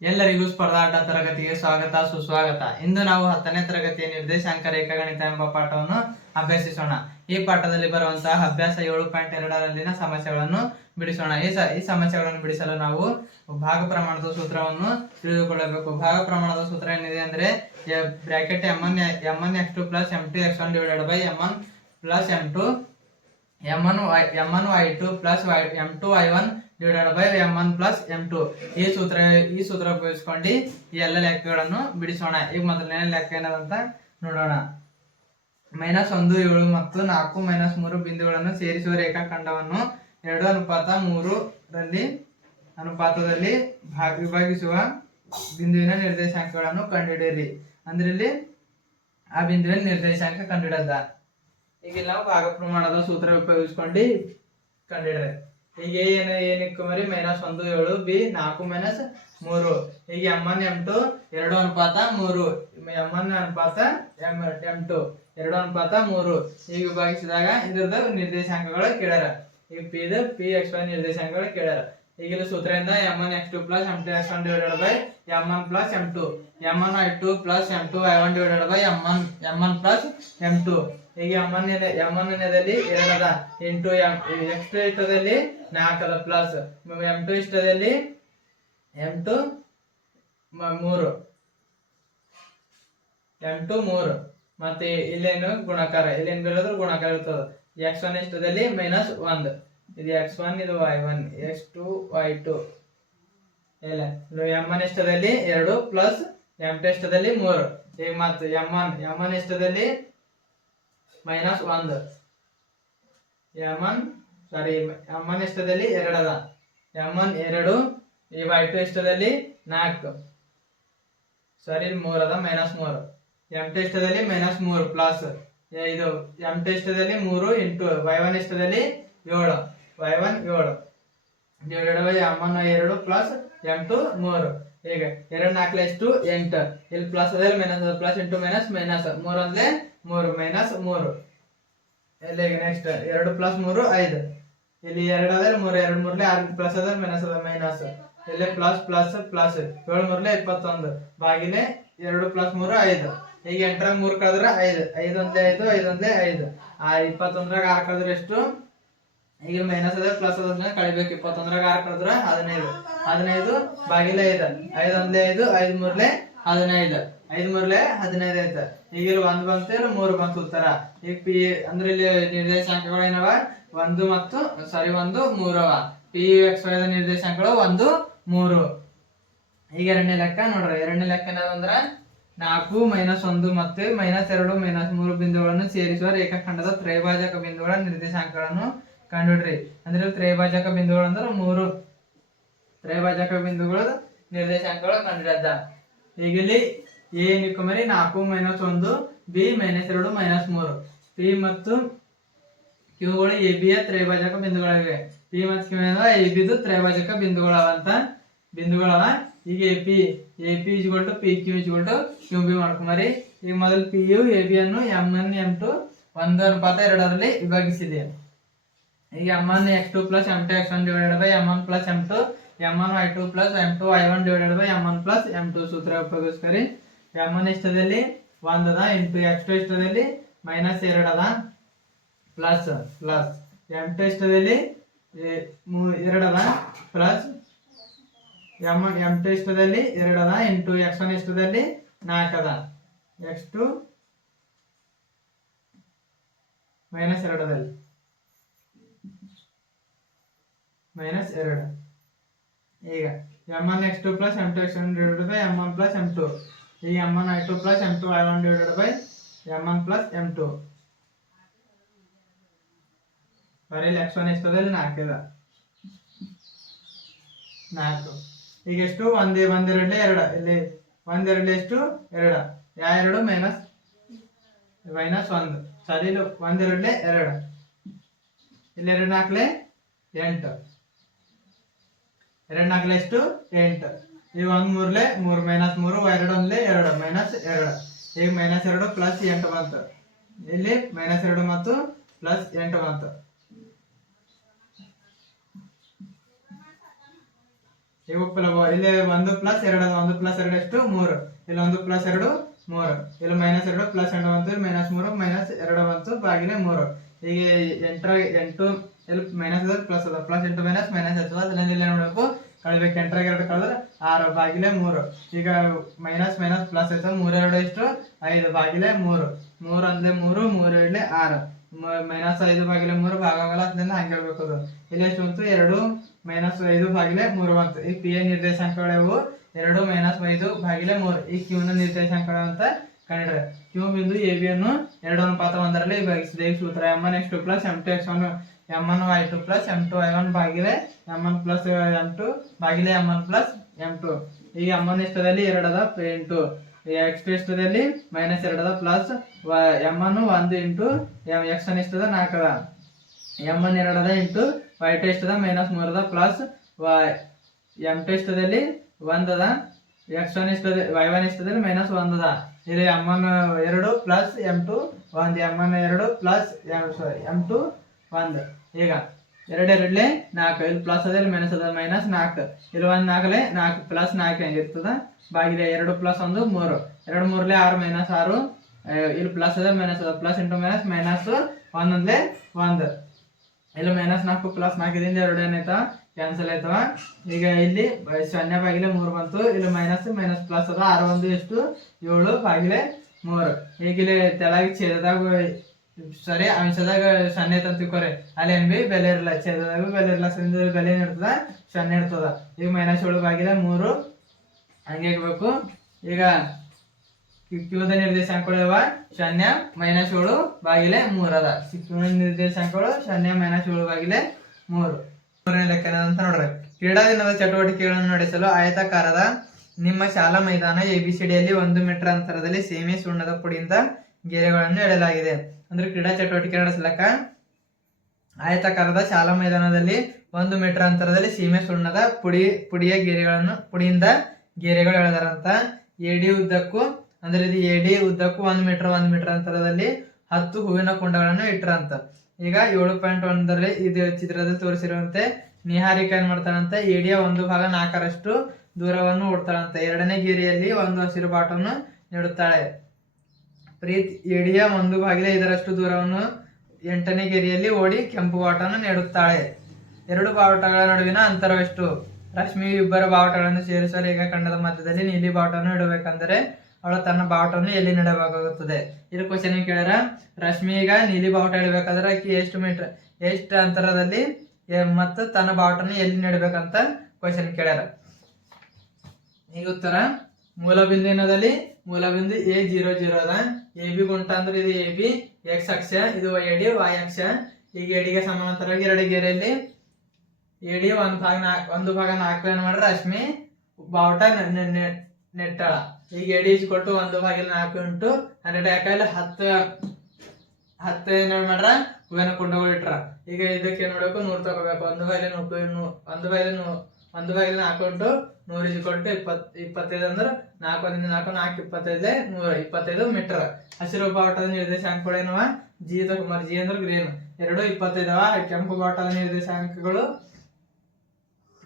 ಎಲ್ಲರಿಗೂ ಸ್ಪರ್ಧಾಟ ತರಗತಿಗೆ ಸ್ವಾಗತ, ಸುಸ್ವಾಗತ. ಇಂದು ನಾವು ಹತ್ತನೇ ತರಗತಿಯ ನಿರ್ದೇಶಾಂಕ ರೇಖಾಗಣಿತ ಎಂಬ ಪಾಠವನ್ನು ಅಭ್ಯಸಿಸೋಣ. ಈ ಪಾಠದಲ್ಲಿ ಬರುವಂತಹ ಅಭ್ಯಾಸ ಏಳು ಪಾಯಿಂಟ್ ಎರಡರಲ್ಲಿನ ಸಮಸ್ಯೆಗಳನ್ನು ಬಿಡಿಸೋಣ. ಈ ಸ ಈ ಸಮಸ್ಯೆಗಳನ್ನು ಬಿಡಿಸಲು ನಾವು ಭಾಗ ಪ್ರಮಾಣದ ಸೂತ್ರವನ್ನು ತಿಳಿದುಕೊಳ್ಳಬೇಕು. ಭಾಗ ಪ್ರಮಾಣದ ಸೂತ್ರ ಏನಿದೆ ಅಂದ್ರೆ bracket M one M one X two plus M two X one divided by M one plus M two M one M one Y two plus Y M two Y one divided by M one plus M two ಈ ಸೂತ್ರ ಈ ಸೂತ್ರ ಉಪಯೋಗಿಸ್ಕೊಂಡು ಈ ಎಲ್ಲ ಲೆಕ್ಕಗಳನ್ನು ಬಿಡಿಸೋಣ. ಈಗ ಮೊದಲನೇ ಲೆಕ್ಕ ಏನದಂತ ನೋಡೋಣ. ಮೈನಸ್ ಒಂದು, ಏಳು ಮತ್ತು ನಾಲ್ಕು ಮೈನಸ್ ಮೂರು ಬಿಂದುಗಳನ್ನು ಸೇರಿಸುವ ರೇಖಾಖಂಡವನ್ನು ಎರಡು ಅನುಪಾತ ಮೂರು ರಲ್ಲಿ, ಅನುಪಾತದಲ್ಲಿ ವಿಭಾಗಿಸುವ ಬಿಂದುವಿನ ನಿರ್ದೇಶಾಂಕಗಳನ್ನು ಕಂಡುಹಿಡಿಯಿರಿ. ಅಂದ್ರೆ ಇಲ್ಲಿ ಆ ಬಿಂದುವಿನ ನಿರ್ದೇಶಾಂಕ ಕಂಡುಹಿಡದ. ಈಗ ನಾವು ಭಾಗ ಪ್ರಮಾಣದ ಸೂತ್ರ ಉಪಯೋಗಿಸ್ಕೊಂಡು ಕಂಡಿಡ್ರಿ. ಈಗ ಏನು, ಏನಕ್ಕೆ ಮರಿ? ಮೈನಸ್ ಒಂದು, ಏಳು, ಬಿ, ನಾಲ್ಕು ಮೈನಸ್ ಮೂರು. ಈಗ ಎಂ ಒನ್ ಎಂ ಟು ಎರಡು ಅನುಪಾತ ಮೂರು. ಎಂ ಒನ್ ಅನುಪಾತ ಎಂ ಎಂ ಟು ಎರಡು ಅನುಪಾತ ಮೂರು. ಈಗ ವಿಭಾಗಿಸಿದಾಗ ಇದ್ರದ್ದು ನಿರ್ದೇಶಾಂಕಗಳು ಕೇಳ್ಯಾರ. ಈಗ ಪಿ ಇದು ಪಿ ಎಕ್ಸ್ ವೈ ನಿರ್ದೇಶಾಂಕಗಳು ಕೇಳ್ಯಾರ. ಈಗ ಇಲ್ಲಿ ಸೂತ್ರದಿಂದ M one X two plus M two X one divided by M one plus M two M one Y two plus M two Y one divided by M one M one plus M two ಈಗ M one M one ಎನ್ನದಲ್ಲಿ ಎರಡದ. Into M X two ಇಷ್ಟದಲ್ಲಿ ನಾಲ್ಕದ plus M two ಇಷ್ಟದಲ್ಲಿ M two ಮೂರು. M two ಮೂರು. ಮತ್ತೆ ಇಲ್ಲೇನು ಗುಣಾಕಾರ. ಇಲ್ಲೇನು ಬರೋದ್ರ ಗುಣಾಕಾರ ಇರ್ತದೆ. ಎಕ್ಸ್ ಒನ್ ಇಷ್ಟದಲ್ಲಿ ಮೈನಸ್ ಒಂದು. ಇದು ಎಕ್ಸ್ ಒನ್ ಇದು Y one X two Y two ಇಲ್ಲ ಎಂ ಒನ್ ಇಷ್ಟದಲ್ಲಿ ಎರಡು ಪ್ಲಸ್ ಎಂ ಟು ಇಷ್ಟದಲ್ಲಿ ಮೂರು. ಈಗ ಮತ್ತೆ ಎಂ ಒನ್ ಎಂ ಒನ್ ಇಷ್ಟದಲ್ಲಿ ಮೈನಸ್ ಒಂದು. M one sorry M one ಇಷ್ಟದಲ್ಲಿ ಎರಡು ಅದ ಎಂ ಒನ್ ಎರಡು, ಈ ವೈ ಟು ಇಷ್ಟದಲ್ಲಿ ನಾಲ್ಕು. ಸಾರಿ ಮೂರು ಅದ ಮೈನಸ್ ಮೂರು. ಎಂ ಟು ಇಷ್ಟದಲ್ಲಿ ಮೈನಸ್ ಮೂರು ಪ್ಲಸ್ ಇದು ಎಂ ಟು ಇಷ್ಟದಲ್ಲಿ ಮೂರು, ಇಂಟು ವೈ ಒನ್ ಇಷ್ಟದಲ್ಲಿ ಏಳು. ವೈ ಒನ್ ಏಳು. ಡಿವೈಡೆಡ್ ಬೈ ಎಂ ಒನ್ ಎರಡು ಪ್ಲಸ್ ಎಂ ಟು ಮೂರು. ಈಗ ಎರಡು ನಾಲ್ಕು ಎಷ್ಟು? ಎಂಟು. ಇಲ್ಲಿ ಪ್ಲಸ್ ಅದೇ ಮೈನಸ್ ಅದ. ಪ್ಲಸ್ ಎಂಟು ಮೈನಸ್ ಮೈನಸ್ ಮೂರು ಅಂದ್ರೆ ಮೂರು. ಮೈನಸ್ ಮೂರು. ಇಲ್ಲಿ ಈಗ ನೆಕ್ಸ್ಟ್ ಎರಡು ಪ್ಲಸ್ ಮೂರು, ಐದು. ಇಲ್ಲಿ ಎರಡು ಅದೇ ಮೂರು. ಎರಡು ಮೂರ್ಲೆ ಆರು. ಪ್ಲಸ್ ಅದ ಮೈನಸ್ ಅದ ಮೈನಸ್ ಇಲ್ಲಿ ಪ್ಲಸ್ ಪ್ಲಸ್ ಪ್ಲಸ್ ಏಳು ಮೂರ್ಲೆ ಇಪ್ಪತ್ತೊಂದು. ಬಾಗಿಲೆ ಎರಡು ಪ್ಲಸ್ ಮೂರು, ಐದು. ಈಗ ಎಂಟರಾಗ ಮೂರು ಕಳೆದ್ರೆ ಐದು. ಐದು ಒಂದೇ ಐದು ಐದು ಒಂದೇ ಐದು. ಆ ಇಪ್ಪತ್ತೊಂದ್ರಾಗ ಆರು ಕಳೆದ್ರೆ ಎಷ್ಟು? ಈಗ ಮೈನಸ್ ಅದ ಪ್ಲಸ್ ಅದ ಕಳಿಬೇಕು. ಇಪ್ಪತ್ತೊಂದ್ರಾಗ ಆರು ಕಳೆದ್ರ ಹದಿನೈದು. ಹದಿನೈದು ಬಾಗಿಲ ಐದು. ಐದು ಒಂದ್ಲೆ ಐದು ಐದು ಮೂರ್ಲೆ ಹದಿನೈದು. ಐದು ಮೂರ್ಲೆ ಹದಿನೈದು ಐತ. ಈಗ ಇಲ್ಲಿ ಒಂದ್ ಬಂತು ಮೂರು ಬಂತು ಉತ್ತರ. ಈಗ ಪಿ ಅಂದ್ರೆ ಇಲ್ಲಿ ನಿರ್ದೇಶಾಂಕಗಳು ಏನವ? ಒಂದು ಮತ್ತು ಸಾರಿ ಒಂದು, ಮೂರು ಅವ. ಪಿ ಎಕ್ಸ್ ವೈದ ನಿರ್ದೇಶಾಂಕಗಳು ಒಂದು, ಮೂರು. ಈಗ ಎರಡನೇ ಲೆಕ್ಕ ನೋಡ್ರಿ. ಎರಡನೇ ಲೆಕ್ಕ ಏನದಂದ್ರ ನಾಲ್ಕು ಮೈನಸ್ ಒಂದು ಮತ್ತು ಮೈನಸ್ ಎರಡು ಮೈನಸ್ ಮೂರು ಬಿಂದುಗಳನ್ನು ಸೇರಿಸುವ ರೇಖಾಖಂಡದ ತ್ರೈಭಾಜಕ ಬಿಂದುಗಳ ನಿರ್ದೇಶಾಂಕಗಳನ್ನು ಕಂಡುಹಿಡ್ರಿ ಅಂದ್ರೆ ತ್ರೈಭಾಜಕ ಬಿಂದುಗಳು ಅಂದ್ರೆ ಮೂರು. ತ್ರೈಭಾಜಕ ಬಿಂದುಗಳ ನಿರ್ದೇಶಾಂಕಗಳು ಕಂಡುಹಿಡಿದ ಈಗ ಇಲ್ಲಿ ಎ ನಿಕ್ಕಮರಿ ನಾಲ್ಕು ಮೈನಸ್ ಒಂದು ಬಿ ಮೈನಸ್ ಎರಡು ಮೈನಸ್ ಮೂರು. ಪಿ ಮತ್ತು ಕ್ಯೂಗಳು ಎ ಬಿಯ ತ್ರೈಭಾಜಕ ಬಿಂದುಗಳಿವೆ ಪಿ ಮತ್ತು ಕ್ಯೂ ಎ ಬಿದು ತ್ರೈಭಾಜಕ ಬಿಂದುಗಳವ. ಅಂತ ಬಿಂದುಗಳವ ಈಗ ಎ ಪಿ ಎ ಪಿ ಇಜ್ಗಳು ಟು ಪಿ ಕ್ಯೂ ಇಜ್ಗಳು ಟು ಕ್ಯೂ ಬಿ ಮಾಡ್ಕೊಂಬರಿ ಈಗ ಮೊದಲು ಪಿ ಯು ಎ ಬಿ ಅನ್ನು ಎಂ ಎನ್ ಎಂ ಟು ಒಂದು ಅನುಪಾತ ಎರಡರಲ್ಲಿ ವಿಭಾಗಿಸಿದೆ. ಈಗ M one X plus M two X one by M plus M two M Y two plus M two Y one by M plus M two ಸೂತ್ರ ಉಪಯೋಗಿಸ್ಕರಿ M one ಇಷ್ಟದಲ್ಲಿ ಒಂದು ಅದ ಇಂಟು ಎಕ್ಸ್ ಟು ಇಷ್ಟದಲ್ಲಿ minus ಎರಡು ಅದ plus plus M two ಇಷ್ಟದಲ್ಲಿ ಎ- ಮೂ- ಎರಡು ಅದ ಪ್ಲಸ್ ಎಂ ಎಂ ಟು ಇಷ್ಟದಲ್ಲಿ ಎರಡು ಅದ ಇಂಟು ಎಕ್ಸ್ ಒನ್ ಇಷ್ಟದಲ್ಲಿ ನಾಲ್ಕು ಅದ ಎಕ್ಸ್ ಟು ಮೈನಸ್ ಎರಡದಲ್ಲಿ ಮೈನಸ್ ಎರಡು ಈಗ M one X two plus M two X one divided by M one plus M two ಈ M one Y two plus M two Y one divided by M one plus M two ಬರೀ X one ಎಷ್ಟದಲ್ಲಿ ನಾಲ್ಕಿದ. ನಾಲ್ಕು. ಈಗ ಎಷ್ಟು? ಒಂದೇ ಒಂದೆರಡಲೇ ಎರಡು. ಇಲ್ಲಿ ಒಂದೆರಡು ಎಷ್ಟು? ಎರಡು. ಯಾ ಎರಡು? ಮೈನಸ್ ಮೈನಸ್ ಒಂದು. ಸರಿ ಒಂದೆರಡಲೇ ಎರಡು. ಇಲ್ಲಿ ಎರಡು ನಾಲ್ಕಲೇ ಎಂಟು. ಎರಡು ನಾಲ್ಕಲೆ ಎಷ್ಟು? ಎಂಟು. ಈಗ ಒಂದು ಮೂರ್ಲೆ ಮೂರು ಮೈನಸ್ ಮೂರು ಎರಡು ಒಂದ್ಲೆ ಎರಡು ಮೈನಸ್ ಎರಡು. ಈಗ ಮೈನಸ್ ಎರಡು ಪ್ಲಸ್ ಎಂಟು ಬಂತು. ಇಲ್ಲಿ ಮೈನಸ್ ಎರಡು ಮತ್ತು ಪ್ಲಸ್ ಎಂಟು ಬಂತು. ಇವು ಇಲ್ಲಿ ಒಂದು ಪ್ಲಸ್ ಎರಡು, ಒಂದು ಪ್ಲಸ್ ಎರಡು ಎಷ್ಟು? ಮೂರು. ಇಲ್ಲಿ ಒಂದು ಪ್ಲಸ್ ಎರಡು ಮೂರು. ಇಲ್ಲಿ ಮೈನಸ್ ಎರಡು ಪ್ಲಸ್ ಎರಡು ಬಂತು, ಇಲ್ಲಿ ಮೈನಸ್ ಮೂರು ಮೈನಸ್ ಎರಡು ಬಂತು ಬಾಗಿಲೆ ಮೂರು. ಈಗ ಎಂಟರ, ಎಂಟು, ಇಲ್ಲಿ ಮೈನಸ್ ಅದ ಪ್ಲಸ್ ಅದ ಪ್ಲಸ್ ಎಂಟು ಮೈನಸ್ ಮೈನಸ್ ಹತ್ತು. ಅದನ್ನ ಇಲ್ಲಿ ನೋಡಬೇಕು. ಕಳಿಬೇಕು. ಎಂಟರಾಗ ಎರಡು ಕಳೆದ್ರೆ ಆರು ಬಾಗಿಲೆ ಮೂರು. ಈಗ ಮೈನಸ್ ಮೈನಸ್ ಪ್ಲಸ್ ಆಯ್ತು. ಮೂರು ಎರಡು ಎಷ್ಟು? ಐದು ಬಾಗಿಲೆ ಮೂರು. ಮೂರು ಅಂದ್ರೆ ಮೂರು ಮೂರು ಎರಡ್ಲೆ ಆರು. ಮೈನಸ್ ಐದು ಬಾಗಿಲೆ ಮೂರು ಭಾಗ ಆಗಲ್ಲ ಅದನ್ನ ಹಂಗೆ ಹೇಳ್ಬೇಕು ಅದು. ಇಲ್ಲಿ ಎಷ್ಟು ಬಂತು? ಎರಡು ಮೈನಸ್ ಐದು ಬಾಗಿಲೆ ಮೂರು ಬಂತು. ಈ ಪಿ ಎ ನಿರ್ದೇಶಾಂಕಗಳಿವು ಎರಡು ಮೈನಸ್ ಐದು ಬಾಗಿಲೆ ಮೂರು. ಈ ಕ್ಯೂನ ನಿರ್ದೇಶಾಂಕಗಳು ಅಂತ ಕಂಡ್ರೆ ಕ್ಯೂ ಬಿಂದು ಎ ಬಿ ಅನ್ನು ಎರಡು ಅನುಪಾತ ಒಂದರಲ್ಲಿ ವಿಭಾಗಿಸಿದೆ ಸೂತ್ರ M one X two plus M two X one M one Y two plus M two Y one ಬಾಗಿಲೆ M one plus M two ಬಾಗಿಲೆ M one plus M two ಈಗ M one ಇಷ್ಟದಲ್ಲಿ ಎರಡು ಅದ ಎಂಟು ಎಕ್ಸ್ ಟು ಇಷ್ಟದಲ್ಲಿ minus ಎರಡು ಅದ plus M one ಒಂದು into M X one ಇಷ್ಟದ ನಾಲ್ಕು ಅದ ಎಂ ಒನ್ ಎರಡು ಅದ ಇಂಟು ವೈ ಟು ಇಷ್ಟದ ಮೈನಸ್ ಮೂರದ ಪ್ಲಸ್ ವೈ ಎಂ ಟು ಇಷ್ಟದಲ್ಲಿ ಒಂದ್ ಅದ ಎಕ್ಸ್ ಒನ್ ಇಷ್ಟದ ವೈ ಒನ್ ಇಷ್ಟದಲ್ಲಿ ಮೈನಸ್ ಒಂದ್ ಅದ ಇಲ್ಲಿ ಎಂ ಒನ್ ಎರಡು ಪ್ಲಸ್ ಎಂ ಟು ಒಂದ್ ಎಂ ಒನ್ ಎರಡು plus M sorry M two ಒಂದ್. ಈಗ ಎರಡು ಎರಡ್ಲೆ ನಾಲ್ಕು, ಇಲ್ಲಿ ಪ್ಲಸ್ ಅದ, ಇಲ್ಲಿ ಮೈನಸ್ ಅದ ಮೈನಸ್ ನಾಲ್ಕು. ಇಲ್ಲಿ ಒಂದು ನಾಲ್ಕಲೆ ನಾಲ್ಕು ಪ್ಲಸ್ ನಾಲ್ಕು ಹೆಂಗಿರ್ತದ ಬಾಗಿದೆ ಎರಡು ಪ್ಲಸ್ ಒಂದು, ಮೂರು. ಎರಡು ಮೂರಲೆ ಆರು ಮೈನಸ್ ಆರು. ಇಲ್ಲಿ ಪ್ಲಸ್ ಅದ ಮೈನಸ್ ಅದ ಪ್ಲಸ್ ಇಂಟು ಮೈನಸ್ ಮೈನಸ್ ಒಂದೊಂದೇ ಒಂದು. ಇಲ್ಲಿ ಮೈನಸ್ ನಾಲ್ಕು ಪ್ಲಸ್ ನಾಲ್ಕರಿಂದ ಎರಡು ಏನಾಯ್ತ ಕ್ಯಾನ್ಸಲ್ ಆಯ್ತವ ಈಗ ಇಲ್ಲಿ ಸೊನ್ನೆ ಬಾಗಿಲೆ ಮೂರು ಬಂತು. ಇಲ್ಲಿ ಮೈನಸ್ ಮೈನಸ್ ಪ್ಲಸ್ ಅದ. ಆರು ಒಂದು ಎಷ್ಟು? ಏಳು ಬಾಗಿಲೆ ಮೂರು. ಈಗ ಇಲ್ಲಿ ತೆಳಗೆ ಛೇದದಾಗ ಸರಿ ಅಂಶದಾಗ ಸೊನ್ನೆ ಅಂತ ತಿಳ್ಕೊರಿ ಅಲ್ಲಿ ಏನ್ ಬಿ? ಬೆಲೆ ಇರಲ್ಲ. ಛೇದದಾಗ ಬೆಲೆ ಇರಲ್ಲ. ಸರಿಂದ ಬೆಲೆ ಏನಿರ್ತದ ಸೊನ್ನೆ ಇರ್ತದ. ಈಗ ಮೈನಸ್ ಏಳು ಬಾಗಿಲೆ ಮೂರು. ಹಂಗೆ ಇರ್ಬೇಕು ಈಗ ಕ್ಯೂದ ನಿರ್ದೇಶಾಂಕಗಳು ಶೂನ್ಯ ಮೈನಸ್ ಏಳು ಬಾಗಿಲೆ ಮೂರದ ಕ್ಯೂನ ನಿರ್ದೇಶಾಂಕಗಳು ಶೂನ್ಯ ಮೈನಸ್ ಏಳು ಬಾಗಿಲೆ ಮೂರು. ಮೂರನೇ ಲೆಕ್ಕ ಅಂತ ನೋಡ್ರಿ. ಕ್ರೀಡಾ ದಿನದ ಚಟುವಟಿಕೆಗಳನ್ನು ನಡೆಸಲು ಆಯತಾಕಾರದ ನಿಮ್ಮ ಶಾಲಾ ಮೈದಾನ ಎಬಿಸಿಡಿಯಲ್ಲಿ ಒಂದು ಮೀಟರ್ ಅಂತರದಲ್ಲಿ ಸೇಮಿ ಸುಣ್ಣದ ಪುಡಿಯಿಂದ ಗೆರೆಗಳನ್ನು ಎಳೆಯಲಾಗಿದೆ. ಅಂದ್ರೆ ಕ್ರೀಡಾ ಚಟುವಟಿಕೆ ನಡೆಸಲಕ್ಕ ಆಯತಾಕಾರದ ಶಾಲಾ ಮೈದಾನದಲ್ಲಿ ಒಂದು ಮೀಟರ್ ಅಂತರದಲ್ಲಿ ಸೀಮೆ ಸುಣ್ಣದ ಪುಡಿ, ಪುಡಿಯ ಗೆರೆಗಳನ್ನು, ಪುಡಿಯಿಂದ ಗೆರೆಗಳು ಎಳೆದಾರಂತ. ಎಡಿ ಉದ್ದಕ್ಕೂ ಅಂದ್ರೆ ಇದು ಎಡಿ ಉದ್ದಕ್ಕೂ ಒಂದ್ ಮೀಟರ್ ಒಂದ್ ಮೀಟರ್ ಅಂತರದಲ್ಲಿ ಹತ್ತು ಹೂವಿನ ಕುಂಡಗಳನ್ನು ಇಟ್ಟರಂತ ಈಗ ಏಳು ಪಾಯಿಂಟ್ ಒಂದರಲ್ಲಿ ಇದು ಚಿತ್ರದಲ್ಲಿ ತೋರಿಸಿರುವಂತೆ ನಿಹಾರಿಕ ಏನ್ ಮಾಡ್ತಾಳಂತೆ? ಎಡಿಯ ಒಂದು ಭಾಗ ನಾಲ್ಕರಷ್ಟು ದೂರವನ್ನು ಓಡ್ತಾಳಂತೆ. ಎರಡನೇ ಗೆರೆಯಲ್ಲಿ ಒಂದು ಹಸಿರು ಬಾಟನ್ನು ನೀಡುತ್ತಾಳೆ. ಪ್ರೀತ್ ಎಡಿಯ ಒಂದು ಭಾಗಿಲೆ ಐದರಷ್ಟು ದೂರವನ್ನು ಎಂಟನೇ ಗೆರೆಯಲ್ಲಿ ಓಡಿ ಕೆಂಪು ಬಾಟವನ್ನು ನೀಡುತ್ತಾಳೆ. ಎರಡು ಬಾವುಟಗಳ ನಡುವಿನ ಅಂತರವೆಷ್ಟು? ರಶ್ಮಿ ಇಬ್ಬರ ಬಾವುಟಗಳನ್ನು ಸೇರಿಸಲು ಈಗ ಖಂಡದ ಮಧ್ಯದಲ್ಲಿ ನೀಲಿ ಬಾವುಟವನ್ನು ಇಡಬೇಕೆಂದರೆ ಅವಳು ತನ್ನ ಬಾವುಟವನ್ನು ಎಲ್ಲಿ ನೆಡಬೇಕಾಗುತ್ತದೆ? ಇದು ಕ್ವಶನ್ ಕೇಳ್ಯಾರ? ರಶ್ಮಿಗ ನೀಲಿ ಬಾವುಟ ಇಡಬೇಕಾದ್ರೆ ಆಕಿ ಎಷ್ಟು ಮೀಟರ್ ಎಷ್ಟು ಅಂತರದಲ್ಲಿ ಮತ್ತು ತನ್ನ ಬಾವುಟನ್ನು ಎಲ್ಲಿ ನೆಡಬೇಕಂತ ಕ್ವಶನ್ ಕೇಳ್ಯಾರ. ಈಗ ಉತ್ತರ, ಮೂಲಬಿಂದು ಮೂಲಬಿಂದು ಮೂಲ ಬಿಂದು ಎ ಜೀರೋ ಜೀರೋ ಅದ. ಎ ಬಿ ಗುಂಟ ಅಂದ್ರೆ ಇದು ಎ ಬಿ ಎಕ್ಸ್ ಅಕ್ಷ, ಇದು ಎಡಿ ವೈ ಅಕ್ಷ. ಈಗ ಎಡಿಗೆ ಸಮಾನಾಂತರವಾಗಿ ಎರಡು ಗೆರೆಯಲ್ಲಿ. ಎಡಿ ಒಂದು ಭಾಗ ನಾಲ್ಕು, ಒಂದು ಭಾಗ ನಾಲ್ಕು ಏನು ಮಾಡ್ರೆ ರಶ್ಮಿ ಬಾವುಟ ನೆಟ್ಟಾಳ. ಈಗ ಎಡಿ ಕೊಟ್ಟು ಒಂದು ಬಾಗಿಲು ನಾಲ್ಕು ಉಂಟು. ಹಂಡ್ರೆಡ್ ಯಾಕಂದ್ರೆ ಹತ್ತು ಹತ್ತು ಏನು ಮಾಡ್ರ? ಹೂವಿನ ಕುಂಡಗಳು ಇಟ್ರ. ಈಗ ಇದಕ್ಕೆ ಏನ್ ಮಾಡ್ಬೇಕು? ನೂರು ತಗೋಬೇಕು. ಒಂದು ಬಾಗಿಲು ನೂ- ಒಂದು ಬಾಗಿಲು ಒಂದು ಬಾಗಿಲು ನಾಲ್ಕು ಉಂಟು. ನೂರು ಇಸ್ಕೊಟ್ಟು ಇಪ್ಪತ್, ಇಪ್ಪತ್ತೈದು ಅಂದ್ರೆ ನಾಲ್ಕು ಒಂದಿಂದ ನಾಲ್ಕು ನಾಲ್ಕು ಇಪ್ಪತ್ತೈದು, ನೂರ ಇಪ್ಪತ್ತೈದು ಮೀಟರ್. ಹಸಿರು ಬಾವುಟದ ನಿರ್ದೇಶಾಂಕಗಳು ಏನವ? ಜಿ ಕುಮಾರ್ ಜಿ ಅಂದ್ರೆ ಗ್ರೀನ್. ಎರಡು ಇಪ್ಪತ್ತೈದವ ಕೆಂಪು ಬಾವುಟದ ನಿರ್ದೇಶಾಂಕಗಳು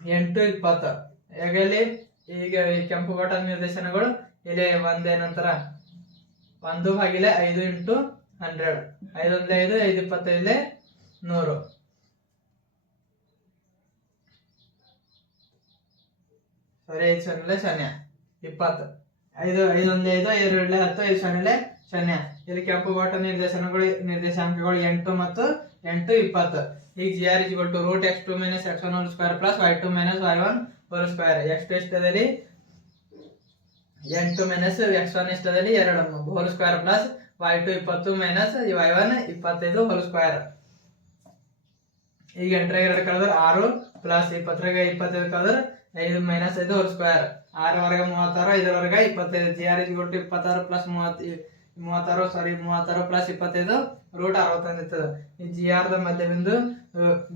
ಎಂಟು, ಇಪ್ಪತ್ತು. ಈಗ ಈಗ ಈ ಕೆಂಪು ಬಾವುಟದ ನಿರ್ದೇಶನಗಳು ಇಲ್ಲಿ ಒಂದೇನಂತಾರ ಒಂದು ಭಾಗಿಲೆ ಐದು ಇಂಟು ಹಂಡ್ರೆಡ್ ಐದು ಒಂದೇ ಐದು ಐದು ಇಪ್ಪತ್ತೈದಲೆ ನೂರು. ಸರಿ, ಐದು ಸೊನ್ನೆ. ಶೂನ್ಯ ಇಪ್ಪತ್ತು. ಐದು ಐದು ಒಂದೇ ಐದು ಎರಡಲೆ ಹತ್ತು, ಐದು ಸೊನ್ನೆ. ಶೂನ್ಯ ಇಲ್ಲಿ ಕೆಂಪು ಬಾಟ ನಿರ್ದೇಶನಗಳು, ನಿರ್ದೇಶಾಂಕಗಳು ಎಂಟು ಮತ್ತು ಎಂಟು ಇಪ್ಪತ್ತು. ಈಗ G R is to root X two minus X one square plus Y two minus Y one whole square X two ಇಷ್ಟದಲ್ಲಿ ಎಂಟು ಮೈನಸ್ ಎಕ್ಸ್ ಒನ್ ಇಷ್ಟದಲ್ಲಿ ಎರಡು whole square plus Y two ಇಪ್ಪತ್ತು ಮೈನಸ್ ವೈ ಒನ್ ಇಪ್ಪತ್ತೈದು whole square ಈಗ ಎಂಟರಾಗ ಎರಡು ಕಳೆದ್ರೆ ಆರು ಪ್ಲಸ್ ಇಪ್ಪತ್ತರಾಗ ಇಪ್ಪತ್ತೈದು ಕಳೆದ್ರೆ ಐದು ಮೈನಸ್ ಐದು ಹೋಲ್ ಸ್ಕ್ವೇರ್ ಆರವರೆಗೆ ಮೂವತ್ತಾರು, ಐದರವರೆಗೆ ಇಪ್ಪತ್ತೈದು. ಜಿ ಆರ್ ಇಸ್ ಕೊಟ್ಟು ಇಪ್ಪತ್ತಾರು ಪ್ಲಸ್ ಮೂವತ್ತು, ಮೂವತ್ತಾರು ಸಾರಿ ಮೂವತ್ತಾರು ಪ್ಲಸ್ ಇಪ್ಪತ್ತೈದು ರೂಟ್ ಅರವತ್ತೊಂದು ಇರ್ತದೆ. ಈ ಜಿ ಆರ್ದ ದ ಮಧ್ಯ ಬಿಂದು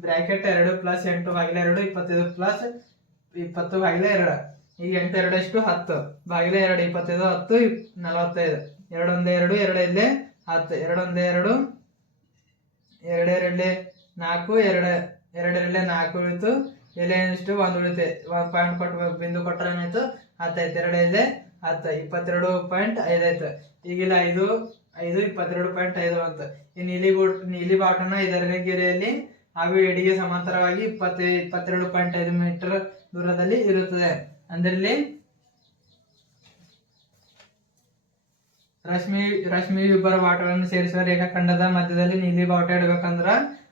ಬ್ರಾಕೆಟ್ ಎರಡು ಪ್ಲಸ್ ಎಂಟು ಬಾಗಿಲ ಎರಡು, ಇಪ್ಪತ್ತೈದು ಪ್ಲಸ್ ಇಪ್ಪತ್ತು ಬಾಗಿಲ ಎರಡು. ಈಗ ಎಂಟು ಎರಡಷ್ಟು ಹತ್ತು. ಬಾಗಿಲೆ ಎರಡು, ಇಪ್ಪತ್ತೈದು, ಹತ್ತು ನಲವತ್ತೈದು. ಎರಡೊಂದೇ ಎರಡು ಎರಡು ಇಲ್ಲೇ ಹತ್ತು. ಎರಡೊಂದೇ ಎರಡು ಎರಡೆರಡಲೆ ನಾಲ್ಕು, ಎರಡು ಎರಡೆರಡಲೆ ನಾಲ್ಕು ಉಳಿತು. ಏನಿಷ್ಟು ಒಂದು ಉಳಿತೆ. ಒಂದು ಪಾಯಿಂಟ್ ಕೊಟ್ಟು ಬಿಂದು ಕೊಟ್ಟರೆ ಏನಾಯ್ತು? ಹತ್ತಾಯ್ತು. ಎರಡು ಹತ್ತು. ಇಪ್ಪತ್ತೆರಡು ಪಾಯಿಂಟ್ ಐದಾಯ್ತು. ಈಗಿಲ್ಲ ಐದು ಐದು, ಇಪ್ಪತ್ತೆರಡು ಪಾಯಿಂಟ್ ಐದು ಅಂತ. ಈ ನೀಲಿ ಬೋಟ್ ನೀಲಿ ಬಾಟನ ಇದರ ಗೆರೆಯಲ್ಲಿ ಹಾಗೂ ಎಡಿಗೆ ಸಮಾಂತರವಾಗಿ ಇಪ್ಪತ್ತೈ, ಇಪ್ಪತ್ತೆರಡು ಪಾಯಿಂಟ್ ಐದು ಮೀಟರ್ ದೂರದಲ್ಲಿ ಇರುತ್ತದೆ. ಅಂದ್ರೆ ಇಲ್ಲಿ ರಶ್ಮಿ ರಶ್ಮಿ ಇಬ್ಬರ ಬಾವುಟಗಳನ್ನು ಸೇರಿಸುವ ರೇಖಾಖಂಡದ ಮಧ್ಯದಲ್ಲಿ ನೀಲಿ ಬಾವುಟ ಇಡಬೇಕಂದ್ರ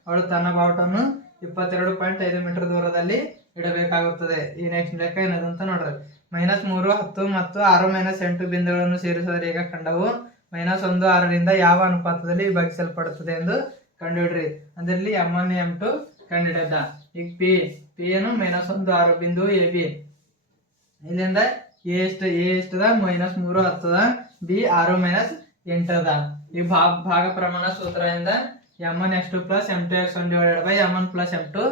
ಅವಳು ತನ್ನ ಬಾವುಟವನ್ನು ಇಪ್ಪತ್ತೆರಡು ಪಾಯಿಂಟ್ ಐದು ಮೀಟರ್ ದೂರದಲ್ಲಿ ಇಡಬೇಕಾಗುತ್ತದೆ. ಈ ನೆಕ್ಸ್ಟ್ ಲೆಕ್ಕ ಏನದಂತ ನೋಡ್ರಿ. ಮೈನಸ್ ಮೂರು, ಹತ್ತು ಮತ್ತು ಆರು ಮೈನಸ್ ಎಂಟು ಬಿಂದುಗಳನ್ನು ಸೇರಿಸುವ ರೇಖಾಖಂಡವು ಮೈನಸ್ ಒಂದು ಆರರಿಂದ ಯಾವ ಅನುಪಾತದಲ್ಲಿ ವಿಭಾಗಿಸಲ್ಪಡುತ್ತದೆ ಎಂದು ಕಂಡುಹಿಡ್ರಿ. ಅಂದ್ರಲ್ಲಿ ಎಂ ಒನ್ ಎಂ ಟು ಕಂಡುಹಿಡಿದ. ಈಗ ಪಿ ಪಿ ಏನು ಮೈನಸ್ ಒಂದು, ಆರು ಬಿಂದು ಎ ಬಿ ಇಲ್ಲಿಂದ ಎ ಎಷ್ಟು, ಎ ಎಷ್ಟದ? ಮೈನಸ್ ಮೂರು ಹತ್ತದ. ಬಿ ಆರು ಮೈನಸ್ ಎಂಟದ. ಈ ಭಾಗ ಭಾಗ ಪ್ರಮಾಣ ಸೂತ್ರದಿಂದ M one X two plus M two, X one divided by M one plus M two,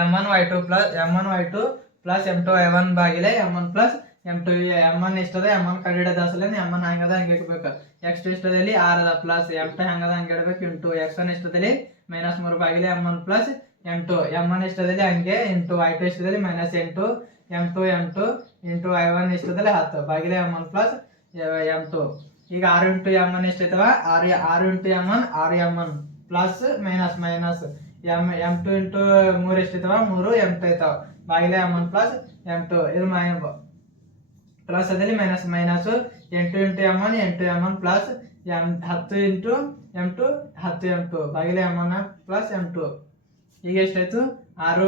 M one Y two plus, M one Y two plus M two Y one ಬಾಗಿಲೆ M one plus M two M one ಎಷ್ಟದ? M one ಕಂಡಿಡದ ಅಸಲ M one ಹಂಗದ ಹಂಗೆ ಇಡ್ಬೇಕು. X two ಇಷ್ಟದಲ್ಲಿ R ಅದ plus M two ಹಂಗದ ಹಂಗೆ ಇಡ್ಬೇಕು. ಇಂಟು ಎಕ್ಸ್ ಒನ್ ಇಷ್ಟದಲ್ಲಿ ಮೈನಸ್ ಮೂರು ಬಾಗಿಲೆ M one plus M two. M one ಇಷ್ಟದಲ್ಲಿ ಹಂಗೆ. ಇಂಟು ವೈ ಟು ಇಷ್ಟದಲ್ಲಿ ಮೈನಸ್ ಎಂಟು. M two M two into Y one ಇಷ್ಟದಲ್ಲಿ ಹತ್ತು? ಬಾಗಿಲೆ M one plus M two ಈಗ ಆರು ಇಂಟು ಎಂ ಒನ್ ಎಷ್ಟೈತವ? ಆರು ಆರು ಇಂಟು ಎಂ ಒನ್ ಆರು M one plus minus minus M M two into ಮೂರು ಐತವ ಮೂರು ಎಂ ಟು ಐತವ. ಬಾಗಿಲೆ M one plus M two ಇದು ಮೈ ಪ್ಲಸ್ ಅದಲ್ಲಿ ಮೈನಸ್ ಮೈನಸ್ ಎಂಟು ಇಂಟು ಎಂ ಒನ್ ಎಂಟು ಎಂ ಒನ್ ಪ್ಲಸ್ ಎಂ ಹತ್ತು ಇಂಟು ಎಂ ಟು ಹತ್ತು M two ಬಾಗಿಲೆ M one plus M two ಈಗ ಎಷ್ಟಾಯ್ತು ಆರು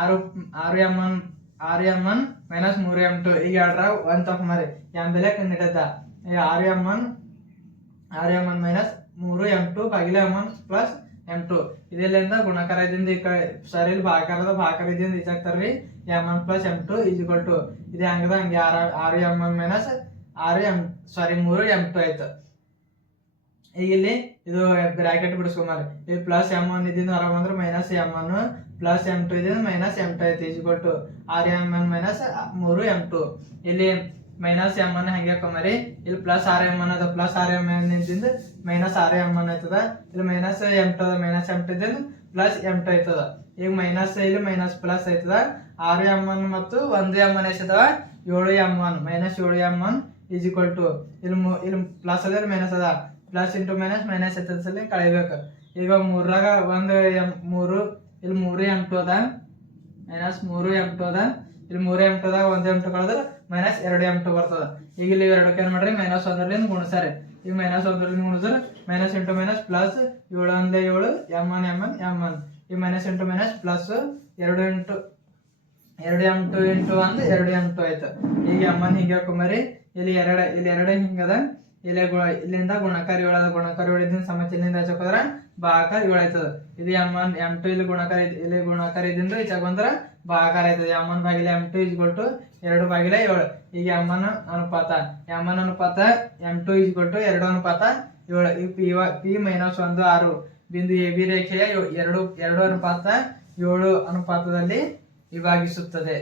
ಆರು ಆರು ಎಂ ಒನ್ ಆರು ಎಂ ಒನ್ ಮೈನಸ್ ಮೂರು ಎಂ ಟು ಈಗ ಎರಡರ ಒನ್ ಮರಿ. ಎಂ ಬೆಲೆ ಕಂಡಿಡದ ಈಗ ಆರ್ ಎಂ ಒನ್ ಆರ್ ಎಂ ಒನ್ ಮೈನಸ್ ಮೂರು M two ಬಾಗಿಲೆ M one plus M two ಇದೆಲ್ಲಿಂದ ಗುಣಕಾರ ಇದ್ದಿಂದ ಈ ಕಡೆ ಸರಿ ಇಲ್ಲಿ ಭಾಗಾಕಾರದ ಇದ್ದಿಂದ ಇದಿಂದ ಈಜಾಗ್ತಾರ್ರಿ M one plus M two is to ಇದು ಹಂಗದ, ಹಂಗೆ ಆರ್ ಆರು ಎಂ ಒನ್ ಮೈನಸ್ ಆರು ಎಂ ಸಾರಿ ಮೂರು ಎಂ ಟು ಆಯ್ತು. ಈಗ ಇಲ್ಲಿ ಇದು ಬ್ರಾಕೆಟ್ ಬಿಡಿಸ್ಕೊಂಬಾರಿ ಇಲ್ಲಿ ಪ್ಲಸ್ ಎಂ ಒನ್ ಇದ್ದಿಂದ ಹೊರ ಬಂದ್ರೆ minus M one plus M two ಇದ್ದಿಂದ minus M two ಐತಿ ಈಜ್ಕೊಲ್ ಟು ಆರ್ ಎಂ ಎನ್ ಮೈನಸ್ ಮೂರು ಎಂ ಟು ಇಲ್ಲಿ ಮೈನಸ್ ಎಂ ಎನ್ ಹೆಂಗೆ ಹಾಕೊಂಬರಿ? ಇಲ್ಲಿ ಪ್ಲಸ್ ಆರ್ ಎಂ ಎನ್ ಅದ ಪ್ಲಸ್ ಆರ್ ಎಂ ಎನ್ ಇದ್ದಿಂದ ಮೈನಸ್ ಆರ್ ಎಂ ಒನ್ ಆಯ್ತದ. ಇಲ್ಲಿ ಮೈನಸ್ ಎಂ ಟು ಅದ ಮೈನಸ್ ಎಂ ಟು ಇದ್ದಿಂದ ಪ್ಲಸ್ ಎಂ ಟು ಆಯ್ತದ. ಈಗ ಮೈನಸ್ ಇಲ್ಲಿ ಮೈನಸ್ ಪ್ಲಸ್ ಆಯ್ತದ. ಆರು ಎಂ ಒನ್ ಮತ್ತು ಒಂದು ಎಂ ಒನ್ ಎಷ್ಟದ ಏಳು ಎಂ ಒನ್ ಮೈನಸ್ ಏಳು M one is equal to ಇಲ್ಲಿ ಮು- ಇಲ್ಲಿ ಪ್ಲಸ್ ಅದ ಮೈನಸ್ ಅದ. ಪ್ಲಸ್ ಇಂಟು ಮೈನಸ್ ಮೈನಸ್ ಎತ್ತದ ಸಲ ಕಳಿಬೇಕು. ಈಗ ಮೂರಾಗ ಒಂದು ಎಂ ಮೂರು ಇಲ್ಲಿ ಮೂರು ಎಂ ಟು ಅದ. ಮೈನಸ್ ಮೂರು ಎಂ ಟು ಅದ. ಇಲ್ಲಿ ಮೂರು ಒಂದು ಎಂ ಟು ಕಳೆದ್ರೆ ಮೈನಸ್ ಎರಡು ಎಂ ಟು ಬರ್ತದ. ಈಗ ಇಲ್ಲಿ ಎರಡಕ್ಕೆ ಏನು ಮಾಡ್ರಿ? ಮೈನಸ್ ಒಂದರಿಂದ ಗುಣಿಸಾರೆ ಈಗ ಮೈನಸ್ ಒಂದರಿಂದ ಗುಣಿಸಿದ್ರೆ ಮೈನಸ್ ಇಂಟು ಮೈನಸ್ ಪ್ಲಸ್ ಏಳು ಒಂದೇ ಏಳು M one M one M one ಈ ಮೈನಸ್ ಇಂಟು ಮೈನಸ್ ಪ್ಲಸ್ ಎರಡು ಎಂಟು, ಎರಡು ಎಂ ಟು ಇಂಟು ಅಂದ್ರೆ ಎರಡು ಎಂ ಟು ಆಯ್ತು. ಈಗ ಎಂ ಒನ್ ಹಿಂಗೆ ಹಾಕೊಂಬರಿ ಇಲ್ಲಿ ಎರಡು ಇಲ್ಲಿ ಎರಡು ಹಿಂಗದ. ಇಲ್ಲಿ ಗುಣ, ಇಲ್ಲಿಂದ ಗುಣಕಾರ ಏಳು ಅದ ಗುಣಕಾರ ಏಳಿದಿಂದ ಸಮಚಿಲಿಂದ ಹಚ್ಚಕೋದ್ರ ಭಾಗಾಕಾರ ಏಳು ಆಯ್ತದ ಇದು ಎಂ ಒನ್ ಎಂ ಟು ಇಲ್ಲಿ ಗುಣಕಾರ ಇಲ್ಲಿ ಗುಣಕಾರ ಇದಿಂದ ಈಚೆ ಬಂದ್ರ ಭಾಗಾಕಾರ ಆಯ್ತದ. ಎಂ ಒನ್ ಬಾಗಿಲೆ ಎಂ ಟು ಇಸ್ಕೊಟ್ಟು ಎರಡು ಬಾಗಿಲೆ ಏಳು. ಈಗ ಎಂ ಒನ್ ಅನುಪಾತ ಎಂ ಒನ್ ಅನುಪಾತ ಎಂ ಟು ಇಸ್ಕೊಟ್ಟು ಎರಡು ಅನುಪಾತ ಏಳು. ಈ ಪಿ ಪಿ ಮೈನಸ್ ಒಂದು ಆರು. ಬಿಂದು ಎ ಬಿ ರೇಖೆಯ ಎರಡು ಎರಡು ಅನುಪಾತ ಏಳು ಅನುಪಾತದಲ್ಲಿ ವಿಭಾಗಿಸುತ್ತದೆ.